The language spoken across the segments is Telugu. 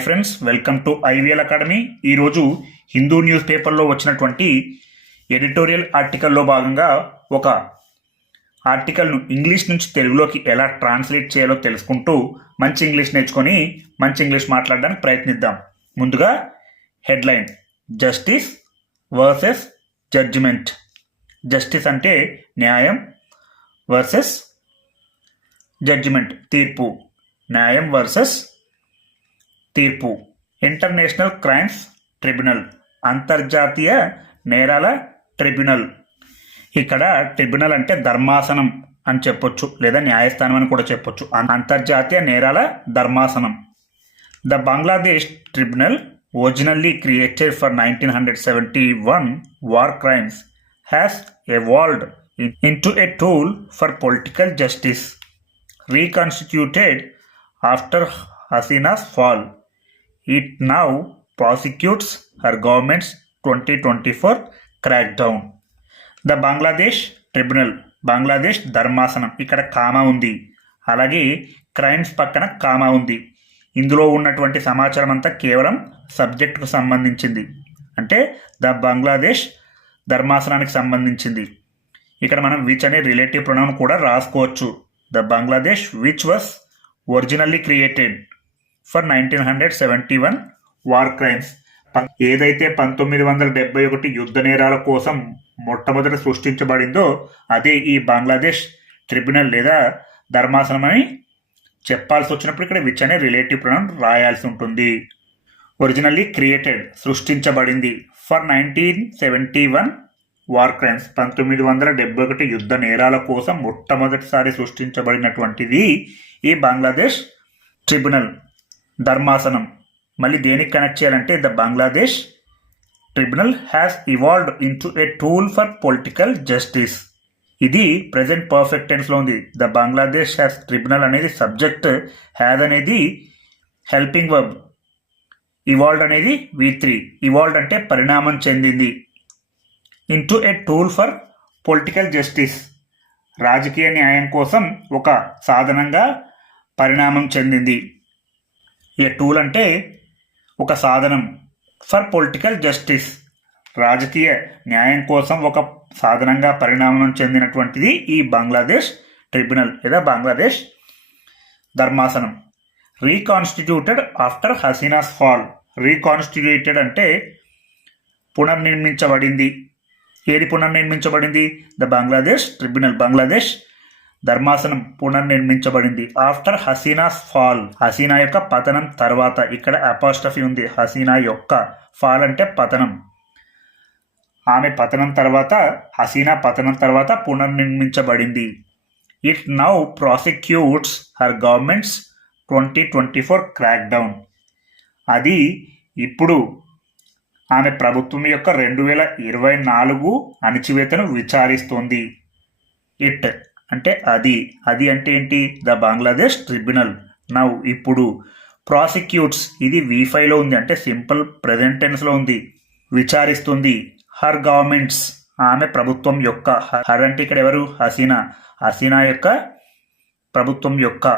Hi friends welcome to IVL academy ఈరోజు హిందూ న్యూస్ పేపర్లో వచ్చినటువంటి ఎడిటోరియల్ ఆర్టికల్లో భాగంగా ఒక ఆర్టికల్ను ఇంగ్లీష్ నుంచి తెలుగులోకి ఎలా ట్రాన్స్లేట్ చేయాలో తెలుసుకుంటూ మంచి ఇంగ్లీష్ నేర్చుకొని మంచి ఇంగ్లీష్ మాట్లాడడానికి ప్రయత్నిద్దాం. ముందుగా headline justice versus judgement. Justice అంటే న్యాయం వర్సెస్ జడ్జిమెంట్ తీర్పు. న్యాయం వర్సెస్ తీర్పు. ఇంటర్నేషనల్ క్రైమ్స్ ట్రిబ్యునల్ అంతర్జాతీయ నేరాల ట్రిబ్యునల్. ఇక్కడ ట్రిబ్యునల్ అంటే ధర్మాసనం అని చెప్పొచ్చు లేదా న్యాయస్థానం అని కూడా చెప్పొచ్చు. అంతర్జాతీయ నేరాల ధర్మాసనం. The Bangladesh tribunal originally created for nineteen hundred seventy one war crimes has evolved into a tool for political justice reconstituted after Hasina's fall. It now prosecutes her government's 2024 crackdown. The Bangladesh tribunal Bangladesh ధర్మాసనం ఇక్కడ కామా ఉంది. అలాగే క్రైమ్స్ పక్కన కామా ఉంది. ఇందులో ఉన్నటువంటి సమాచారం అంతా కేవలం సబ్జెక్టుకు సంబంధించింది. అంటే ద బంగ్లాదేశ్ ధర్మాసనానికి సంబంధించింది. ఇక్కడ మనం విచ్ అనే రిలేటివ్ ప్రొనౌన్ కూడా రాసుకోవచ్చు. The Bangladesh which was originally created for nineteen hundred seventy one war crimes. ఏదైతే పంతొమ్మిది వందల డెబ్బై ఒకటి యుద్ధ నేరాల కోసం మొట్టమొదట సృష్టించబడిందో అదే ఈ బంగ్లాదేశ్ ట్రిబ్యునల్ లేదా ధర్మాసనం అని చెప్పాల్సి వచ్చినప్పుడు ఇక్కడ విచ్ అనే రిలేటివ్ ప్రొనౌన్ రాయాల్సి ఉంటుంది. ఒరిజినల్లీ క్రియేటెడ్ సృష్టించబడింది for nineteen seventy one war crimes. పంతొమ్మిది వందల డెబ్బై ఒకటి యుద్ధ నేరాల కోసం మొట్టమొదటిసారి సృష్టించబడినటువంటిది ఈ బంగ్లాదేశ్ ట్రిబ్యునల్. ధర్మాసనం. మళ్ళీ దేనికి కనెక్ట్ చేయాలంటే the Bangladesh tribunal has evolved into a tool for political justice. ఇది ప్రజెంట్ పర్ఫెక్ట్ టెన్స్లో ఉంది. ద బంగ్లాదేశ్ హ్యాస్ ట్రిబ్యునల్ అనేది సబ్జెక్ట్ హ్యాజ్ అనేది హెల్పింగ్ వర్బ్. ఇవాల్వ్డ్ అనేది వి త్రీ. ఇవాల్వ్డ్ అంటే పరిణామం చెందింది. Into a tool for political justice. రాజకీయ న్యాయం కోసం ఒక సాధనంగా పరిణామం చెందింది. ఏ టూల్ అంటే ఒక సాధనం ఫర్ పొలిటికల్ జస్టిస్ రాజకీయ న్యాయం కోసం ఒక సాధనంగా పరిణామం చెందినటువంటిది ఈ బంగ్లాదేశ్ ట్రిబ్యునల్ లేదా బంగ్లాదేశ్ ధర్మాసనం. Reconstituted after Hasina's fall reconstituted అంటే పునర్నిర్మించబడింది. ఏది పునర్నిర్మించబడింది? ద బంగ్లాదేశ్ ట్రిబ్యునల్ బంగ్లాదేశ్ ధర్మాసనం పునర్నిర్మించబడింది. After Hasina's fall. హసీనా యొక్క పతనం తర్వాత ఇక్కడ అపాస్టఫీ ఉంది. హసీనా యొక్క ఫాల్ అంటే పతనం. ఆమె పతనం తర్వాత హసీనా పతనం తర్వాత పునర్నిర్మించబడింది. It now prosecutes her government's twenty twenty four crackdown అది ఇప్పుడు ఆమె ప్రభుత్వం యొక్క రెండు వేల ఇరవై నాలుగు అణచివేతను విచారిస్తుంది. ఇట్ అంటే అది. అది అంటే ఏంటి? The Bangladesh tribunal. నవ్ ఇప్పుడు ప్రాసిక్యూట్స్. ఇది వి ఉంది. అంటే సింపుల్ ప్రెజెంటెన్స్లో ఉంది. విచారిస్తుంది. Her government's. ఆమె ప్రభుత్వం యొక్క హర్ అంటే ఇక్కడ ఎవరు? హసీనా. హసీనా యొక్క ప్రభుత్వం యొక్క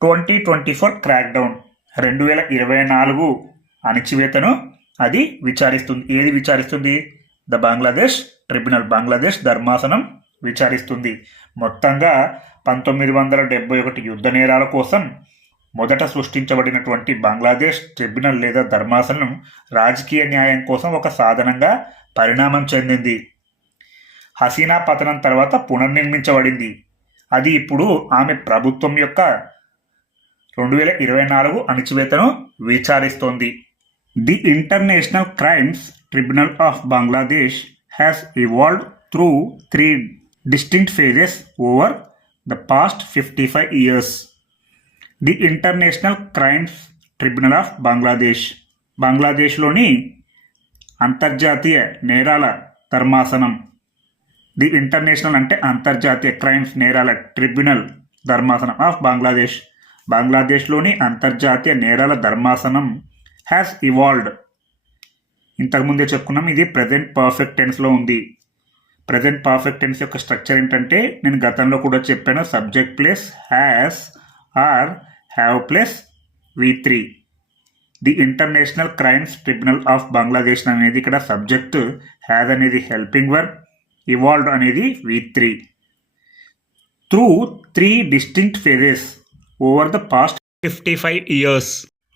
twenty twenty four crackdown రెండు వేల ఇరవై నాలుగు అణచివేతను అది విచారిస్తుంది. ఏది విచారిస్తుంది? The Bangladesh tribunal. బంగ్లాదేశ్ ధర్మాసనం విచారిస్తుంది. మొత్తంగా పంతొమ్మిది వందల డెబ్బై ఒకటి యుద్ధ నేరాల కోసం మొదట సృష్టించబడినటువంటి బంగ్లాదేశ్ ట్రిబ్యునల్ లేదా ధర్మాసనం రాజకీయ న్యాయం కోసం ఒక సాధనంగా పరిణామం చెందింది. హసీనా పతనం తర్వాత పునర్నిర్మించబడింది. అది ఇప్పుడు ఆమె ప్రభుత్వం యొక్క రెండు వేల ఇరవై నాలుగు అణచివేతను విచారిస్తోంది. The international crimes tribunal of Bangladesh has evolved through three distinct phases over the past fifty five years the international crimes tribunal of Bangladesh బంగ్లాదేశ్లోని అంతర్జాతీయ నేరాల ధర్మాసనం. ది ఇంటర్నేషనల్ అంటే అంతర్జాతీయ క్రైమ్స్ నేరాల ట్రిబ్యునల్ ధర్మాసనం ఆఫ్ బంగ్లాదేశ్ బంగ్లాదేశ్లోని అంతర్జాతీయ నేరాల ధర్మాసనం హ్యాస్ ఇవాల్వ్డ్ ఇంతకుముందే చెప్పుకున్నాం ఇది ప్రజెంట్ పర్ఫెక్ట్ టెన్స్లో ఉంది. ప్రజెంట్ పర్ఫెక్ట్ టెన్స్ యొక్క స్ట్రక్చర్ ఏంటంటే నేను గతంలో కూడా చెప్పాను subject plus has or have plus V three the international crimes tribunal of Bangladesh అనేది ఇక్కడ సబ్జెక్ట్ హ్యాజ్ అనేది హెల్పింగ్ వర్క్ ఇవాల్వ్డ్ అనేది V three through three distinct phases over the past fifty five years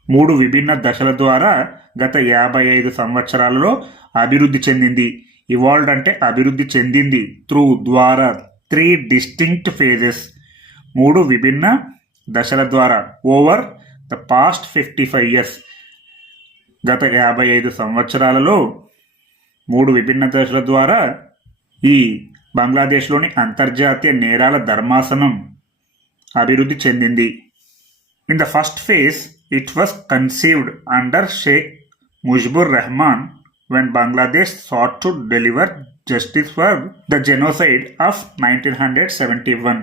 మూడు విభిన్న దశల ద్వారా గత యాభై ఐదు సంవత్సరాలలో అభివృద్ధి చెందింది. ఇవాల్వ్డ్ అంటే అభివృద్ధి చెందింది త్రూ ద్వారా త్రీ డిస్టింక్ట్ ఫేజెస్ మూడు విభిన్న దశల ద్వారా over the past fifty five years గత యాభై ఐదు సంవత్సరాలలో మూడు విభిన్న దశల ద్వారా ఈ బంగ్లాదేశ్లోని అంతర్జాతీయ నేరాల ధర్మాసనం అభివృద్ధి చెందింది. In the first phase it was conceived under Sheikh Mujibur Rahman when Bangladesh sought to deliver justice for the genocide of nineteen hundred seventy one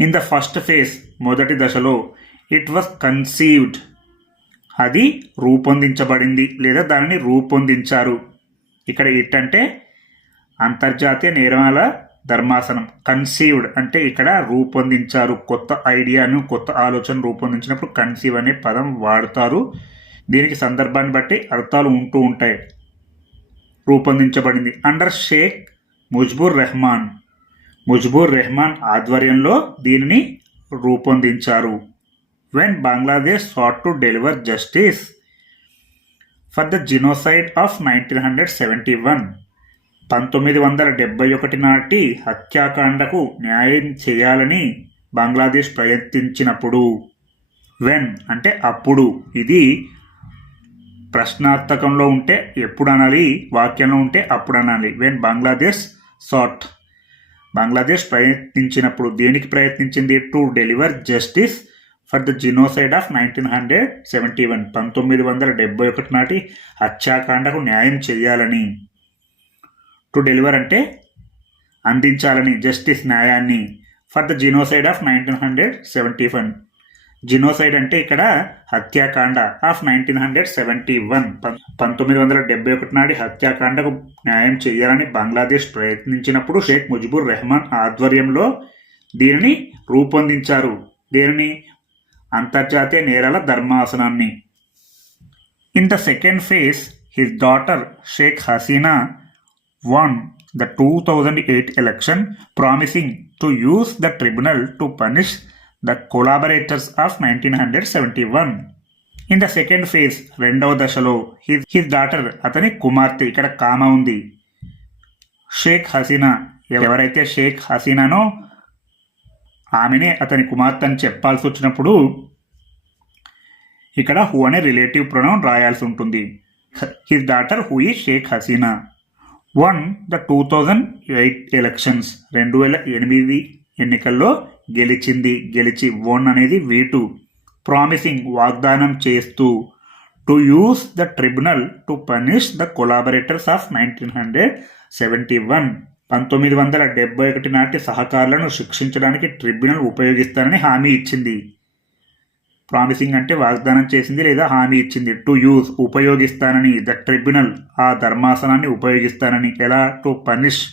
in the first phase మొదటి దశలో ఇట్ వాస్ కన్సీవ్డ్ అది రూపొందించబడింది లేదా దానిని రూపొందించారు. ఇక్కడ ఇట్ అంటే అంతర్జాతీయ నేరాల ధర్మాసనం. కన్సీవ్డ్ అంటే ఇక్కడ రూపొందించారు. కొత్త ఐడియాను కొత్త ఆలోచన రూపొందించినప్పుడు కన్సీవ్ అనే పదం వాడుతారు. దీనికి సందర్భాన్ని బట్టి అర్థాలు ఉంటూ ఉంటాయి. రూపొందించబడింది. అండర్ షేక్ ముజ్బుర్ రెహమాన్. ముజ్బుర్ రెహమాన్ ఆధ్వర్యంలో దీనిని రూపొందించారు. When Bangladesh sought to deliver justice for the genocide of nineteen hundred seventy one పంతొమ్మిది వందల డెబ్బై ఒకటి నాటి హత్యాకాండకు న్యాయం చేయాలని బంగ్లాదేశ్ ప్రయత్నించినప్పుడు వెన్ అంటే అప్పుడు ఇది ప్రశ్నార్థకంలో ఉంటే ఎప్పుడు అనాలి వాక్యంలో ఉంటే అప్పుడు అనాలి వెన్ బంగ్లాదేశ్ సాట్ బంగ్లాదేశ్ ప్రయత్నించినప్పుడు దేనికి ప్రయత్నించింది? To deliver justice for the genocide of nineteen hundred seventy one పంతొమ్మిది వందల డెబ్బై ఒకటి నాటి హత్యాకాండకు న్యాయం చేయాలని. టు డెలివర్ అంటే అందించాలని. జస్టిస్ న్యాయాన్ని. For the genocide of nineteen hundred seventy one genocide అంటే ఇక్కడ హత్యాకాండ of nineteen hundred seventy one. పంతొమ్మిది వందల డెబ్బై ఒకటి నాటి హత్యాకాండకు న్యాయం చేయాలని బంగ్లాదేశ్ ప్రయత్నించినప్పుడు షేక్ ముజిబుర్ రెహమాన్ ఆధ్వర్యంలో దీనిని రూపొందించారు. దీనిని అంతర్జాతీయ నేరాల ధర్మాసనాన్ని. In the second phase his daughter Sheikh Hasina won the 2008 election, promising to use the tribunal to punish the collaborators of 1971. In the second phase రెండవ దశలో హిజ్ హిజ్ డాటర్ అతని కుమార్తె ఇక్కడ కామ ఉంది. షేక్ హసీనా ఎవరైతే షేక్ హసీనానో ఆమెనే అతని కుమార్తె అని చెప్పాల్సి వచ్చినప్పుడు ఇక్కడ హూ అనే రిలేటివ్ ప్రొనౌన్ రాయాల్సి ఉంటుంది. హిజ్ డాటర్ హూ ఈ Sheikh Hasina. Won the two thousand eight elections రెండు వేల ఎనిమిది ఎన్నికల్లో గెలిచింది. గెలిచి ఓన్ అనేది వీ టూ ప్రామిసింగ్ వాగ్దానం చేస్తూ. To use the tribunal to punish the collaborators of nineteen hundred seventy one పంతొమ్మిది వందల డెబ్బై ఒకటి నాటి సహకారులను శిక్షించడానికి ట్రిబ్యునల్ ఉపయోగిస్తానని హామీ ఇచ్చింది. ప్రామిసింగ్ అంటే వాగ్దానం చేసింది లేదా హామీ ఇచ్చింది. టు యూజ్ ఉపయోగిస్తానని ద ట్రిబ్యునల్ ఆ ధర్మాసనాన్ని ఉపయోగిస్తానని. ఎలా? టు పనిష్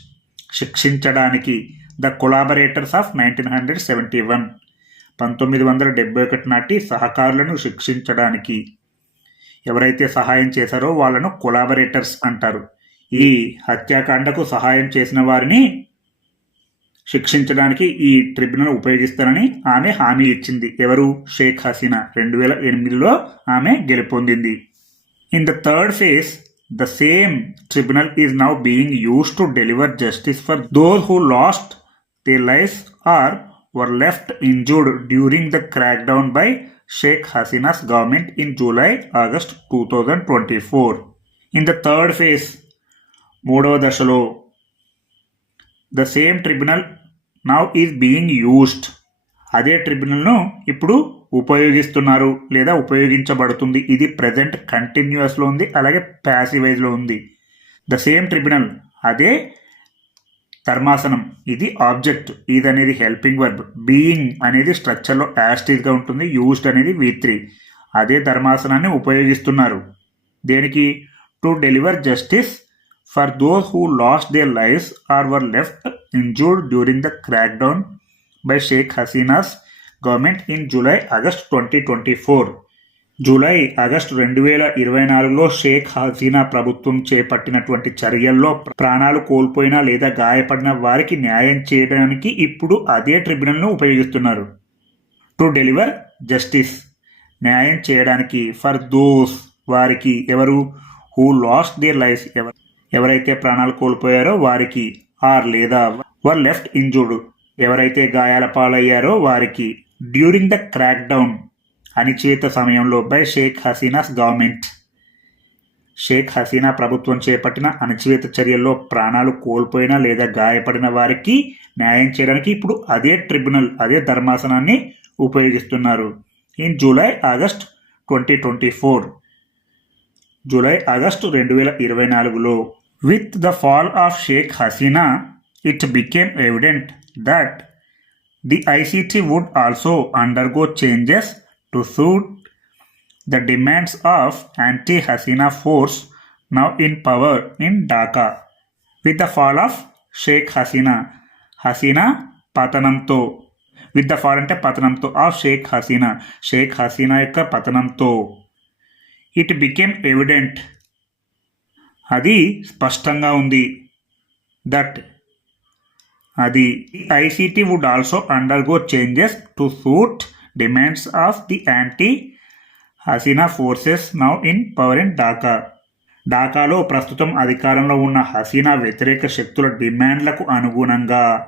శిక్షించడానికి. The collaborators of nineteen hundred seventy one పంతొమ్మిది వందల డెబ్బై ఒకటి నాటి సహకారులను శిక్షించడానికి. ఎవరైతే సహాయం చేశారో వాళ్ళను కొలాబరేటర్స్ అంటారు. ఈ హత్యాకాండకు సహాయం చేసిన వారిని శిక్షించడానికి ఈ ట్రిబ్యునల్ ఉపయోగిస్తానని ఆమె హామీ ఇచ్చింది. ఎవరు? షేక్ హసీనా. రెండు వేల ఎనిమిదిలో ఆమె గెలుపొందింది. In the third phase the same tribunal is now being used to deliver justice for those who lost their life or were left injured during the crackdown by Sheikh Hasina's government in July August two thousand twenty four in the third phase మూడవ దశలో the same tribunal now is being used అదే ట్రిబ్యునల్ను ఇప్పుడు ఉపయోగిస్తున్నారు లేదా ఉపయోగించబడుతుంది. ఇది ప్రజెంట్ కంటిన్యూస్లో ఉంది అలాగే ప్యాసివైజ్లో ఉంది. ద సేమ్ ట్రిబ్యునల్ అదే ధర్మాసనం ఇది ఆబ్జెక్ట్. ఇది అనేది హెల్పింగ్ వర్బ్. బీయింగ్ అనేది స్ట్రక్చర్లో యాస్టీజ్గా ఉంటుంది. యూస్డ్ అనేది వి త్రీ. అదే ధర్మాసనాన్ని ఉపయోగిస్తున్నారు. దేనికి? To deliver justice for those who lost their lives or were left injured during the crackdown by Sheikh Hasina's government in July August twenty twenty four. July August రెండు వేల ఇరవై నాలుగులో షేక్ హసీనా ప్రభుత్వం చేపట్టినటువంటి చర్యల్లో ప్రాణాలు కోల్పోయిన లేదా గాయపడిన వారికి న్యాయం చేయడానికి ఇప్పుడు అదే ట్రిబ్యునల్ను ఉపయోగిస్తున్నారు. To deliver justice. న్యాయం చేయడానికి ఫర్ దోస్ వారికి ఎవరు? హూ లాస్ట్ దేర్ లైఫ్ ఎవరు? ఎవరైతే ప్రాణాలు కోల్పోయారో వారికి ఆర్ లేదా వర్ లెఫ్ట్ ఇంజూర్డ్. ఎవరైతే గాయాల పాలయ్యారో వారికి డ్యూరింగ్ ద క్రాక్ డౌన్ అనిచేత సమయంలో బై షేక్ హసీనాస్ గవర్నమెంట్. షేక్ హసీనా ప్రభుత్వం చేపట్టిన అణచివేత చర్యల్లో ప్రాణాలు కోల్పోయిన లేదా గాయపడిన వారికి న్యాయం చేయడానికి ఇప్పుడు అదే ట్రిబ్యునల్ అదే ధర్మాసనాన్ని ఉపయోగిస్తున్నారు. In July August twenty twenty four. July August రెండు వేల ఇరవై నాలుగులో with the fall of Sheikh Hasina it became evident that the ICT would also undergo changes to suit the demands of anti Hasina force now in power in Dhaka. With the fall of Sheikh Hasina, Hasina పతనంతో విత్ ద ఫాల్ అంటే పతనంతో ఆఫ్ షేక్ హసీనా షేక్ హసీనా యొక్క పతనంతో. ఇట్ బికేమ్ ఎవిడెంట్ అది స్పష్టంగా ఉంది. దట్ అది ICT would also undergo changes to suit demands of the anti Hasina forces now in power in Dhaka ఢాకాలో ప్రస్తుతం అధికారంలో ఉన్న హసీనా వ్యతిరేక శక్తుల డిమాండ్లకు అనుగుణంగా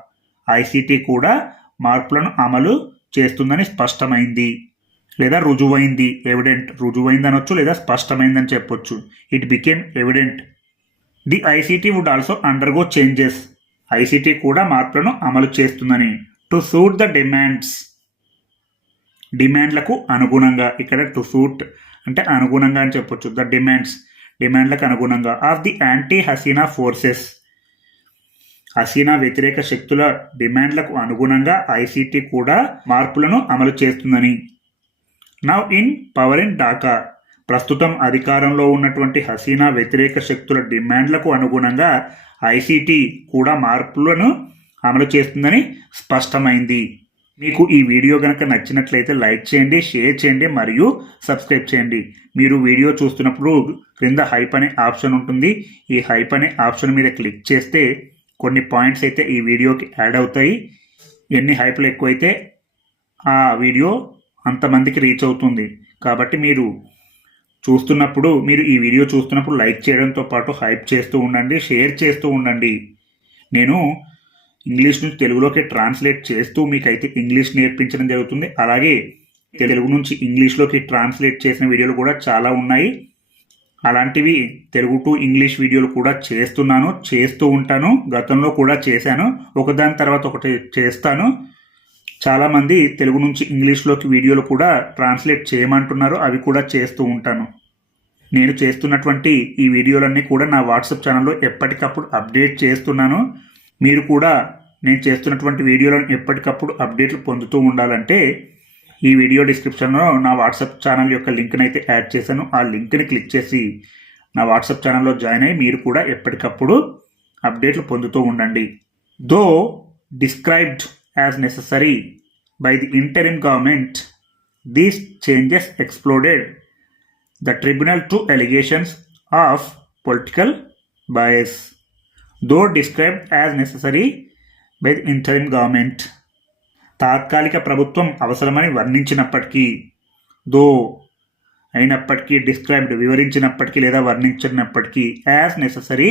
ఐసీటీ కూడా మార్పులను అమలు చేస్తుందని స్పష్టమైంది. లేదా రుజువైంది. ఎవిడెంట్ రుజువైంది అనొచ్చు లేదా స్పష్టమైందని చెప్పొచ్చు. It became evident the ICT would also undergo changes ICT కూడా మార్పులను అమలు చేస్తుందని. టు సూట్ ద డిమాండ్స్ డిమాండ్లకు అనుగుణంగా ఇక్కడ టు సూట్ అంటే అనుగుణంగా అని చెప్పొచ్చు. ద డిమాండ్స్ డిమాండ్లకు అనుగుణంగా. Of the anti Hasina forces Hasina వ్యతిరేక శక్తుల డిమాండ్లకు అనుగుణంగా ఐసీటీ కూడా మార్పులను అమలు చేస్తుందని. Now in power in Dhaka ప్రస్తుతం అధికారంలో ఉన్నటువంటి హసీనా వ్యతిరేక శక్తుల డిమాండ్లకు అనుగుణంగా ఐసీటీ కూడా మార్పులను అమలు చేస్తుందని స్పష్టమైంది. మీకు ఈ వీడియో కనుక నచ్చినట్లయితే లైక్ చేయండి షేర్ చేయండి మరియు సబ్స్క్రైబ్ చేయండి. మీరు వీడియో చూస్తున్నప్పుడు క్రింద హైప్ అనే ఆప్షన్ ఉంటుంది. ఈ హైప్ అనే ఆప్షన్ మీద క్లిక్ చేస్తే కొన్ని పాయింట్స్ అయితే ఈ వీడియోకి యాడ్ అవుతాయి. ఎన్ని హైప్లు ఎక్కువైతే ఆ వీడియో అంతమందికి రీచ్ అవుతుంది. కాబట్టి మీరు చూస్తున్నప్పుడు మీరు ఈ వీడియో చూస్తున్నప్పుడు లైక్ చేయడంతో పాటు హైప్ చేస్తూ ఉండండి షేర్ చేస్తూ ఉండండి. నేను ఇంగ్లీష్ నుంచి తెలుగులోకి ట్రాన్స్లేట్ చేస్తూ మీకైతే ఇంగ్లీష్ నేర్పించడం జరుగుతుంది. అలాగే తెలుగు నుంచి ఇంగ్లీష్లోకి ట్రాన్స్లేట్ చేసిన వీడియోలు కూడా చాలా ఉన్నాయి. అలాంటివి తెలుగు టు ఇంగ్లీష్ వీడియోలు కూడా చేస్తున్నాను చేస్తూ ఉంటాను. గతంలో కూడా చేశాను. ఒకదాని తర్వాత ఒకటి చేస్తాను. చాలామంది తెలుగు నుంచి ఇంగ్లీష్లోకి వీడియోలు కూడా ట్రాన్స్లేట్ చేయమంటున్నారు. అవి కూడా చేస్తూ ఉంటాను. నేను చేస్తున్నటువంటి ఈ వీడియోలన్నీ కూడా నా వాట్సాప్ ఛానల్లో ఎప్పటికప్పుడు అప్డేట్ చేస్తున్నాను. మీరు కూడా నేను చేస్తున్నటువంటి వీడియోలను ఎప్పటికప్పుడు అప్డేట్లు పొందుతూ ఉండాలంటే ఈ వీడియో డిస్క్రిప్షన్లో నా వాట్సాప్ ఛానల్ యొక్క లింక్ని అయితే యాడ్ చేశాను. ఆ లింక్ని క్లిక్ చేసి నా వాట్సాప్ ఛానల్లో జాయిన్ అయ్యి మీరు కూడా ఎప్పటికప్పుడు అప్డేట్లు పొందుతూ ఉండండి. Though described as necessary by the interim government these changes exploded the tribunal to allegations of political bias though described as necessary by interim government తాత్కాలిక ప్రభుత్వం అవసరమని వర్ణించినప్పటికీ దో అయినప్పటికీ డిస్క్రైబ్డ్ వివరించినప్పటికీ లేదా వర్ణించినప్పటికీ as necessary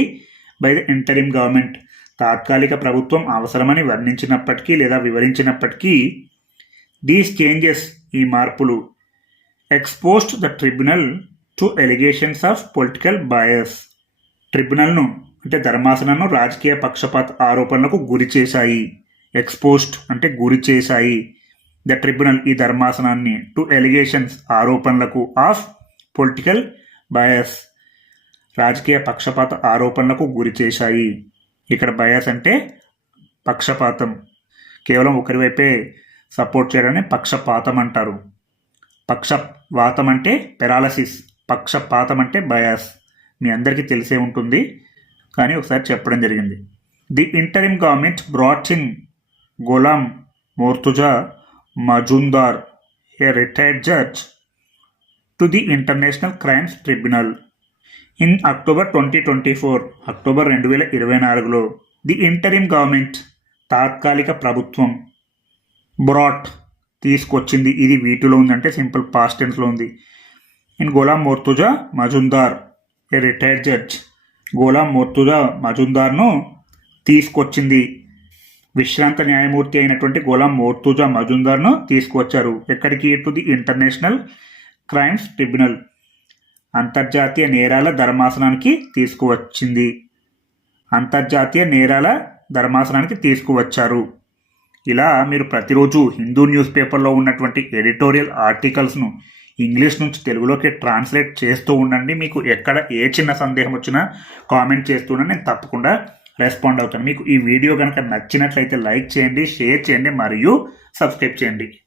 by the interim government తాత్కాలిక ప్రభుత్వం అవసరమని వర్ణించినప్పటికీ లేదా వివరించినప్పటికీ దీస్ చేంజెస్ ఈ మార్పులు exposed the tribunal to allegations of political bias ట్రిబ్యునల్ను అంటే ధర్మాసనను రాజకీయ పక్షపాత ఆరోపణలకు గురి చేశాయి. ఎక్స్పోస్ట్ అంటే గురి చేశాయి. ద ట్రిబ్యునల్ ఈ ధర్మాసనాన్ని టు ఎలిగేషన్స్ ఆరోపణలకు ఆఫ్ పొలిటికల్ బయాస్ రాజకీయ పక్షపాత ఆరోపణలకు గురి చేశాయి. ఇక్కడ బయాస్ అంటే పక్షపాతం. కేవలం ఒకరి వైపే సపోర్ట్ చేయడాన్ని పక్షపాతం అంటారు. పక్షవాతం అంటే పెరాలసిస్ పక్షపాతం అంటే బయాస్ మీ అందరికీ తెలిసే ఉంటుంది. కానీ ఒకసారి చెప్పడం జరిగింది. The interim government brought in Golam Mortuza Majumder a retired judge to the international crimes tribunal in October twenty twenty four October రెండు వేల ఇరవై నాలుగులో ది ఇంటరిమ్ గవర్నమెంట్ తాత్కాలిక ప్రభుత్వం బ్రాట్ తీసుకొచ్చింది. ఇది వీటిలో ఉందంటే సింపుల్ పాస్ట్ టెన్స్లో ఉంది. In Golam Mortuza Majumder a retired judge Golam Mortuza మజుందార్ను తీసుకొచ్చింది. విశ్రాంత న్యాయమూర్తి అయినటువంటి గోలాం మోర్తుజా మజుందార్ను తీసుకువచ్చారు ఎక్కడికి? To the international crimes tribunal. అంతర్జాతీయ నేరాల ధర్మాసనానికి తీసుకువచ్చింది. అంతర్జాతీయ నేరాల ధర్మాసనానికి తీసుకువచ్చారు. ఇలా మీరు ప్రతిరోజు హిందూ న్యూస్ పేపర్లో ఉన్నటువంటి ఎడిటోరియల్ ఆర్టికల్స్ను ఇంగ్లీష్ నుంచి తెలుగులోకి ట్రాన్స్లేట్ చేస్తూ ఉండండి. మీకు ఎక్కడ ఏ చిన్న సందేహం వచ్చినా కామెంట్ చేస్తూ ఉండండి. నేను తప్పకుండా రెస్పాండ్ అవుతాను. మీకు ఈ వీడియో కనుక నచ్చినట్లయితే లైక్ చేయండి షేర్ చేయండి మరియు సబ్స్క్రైబ్ చేయండి.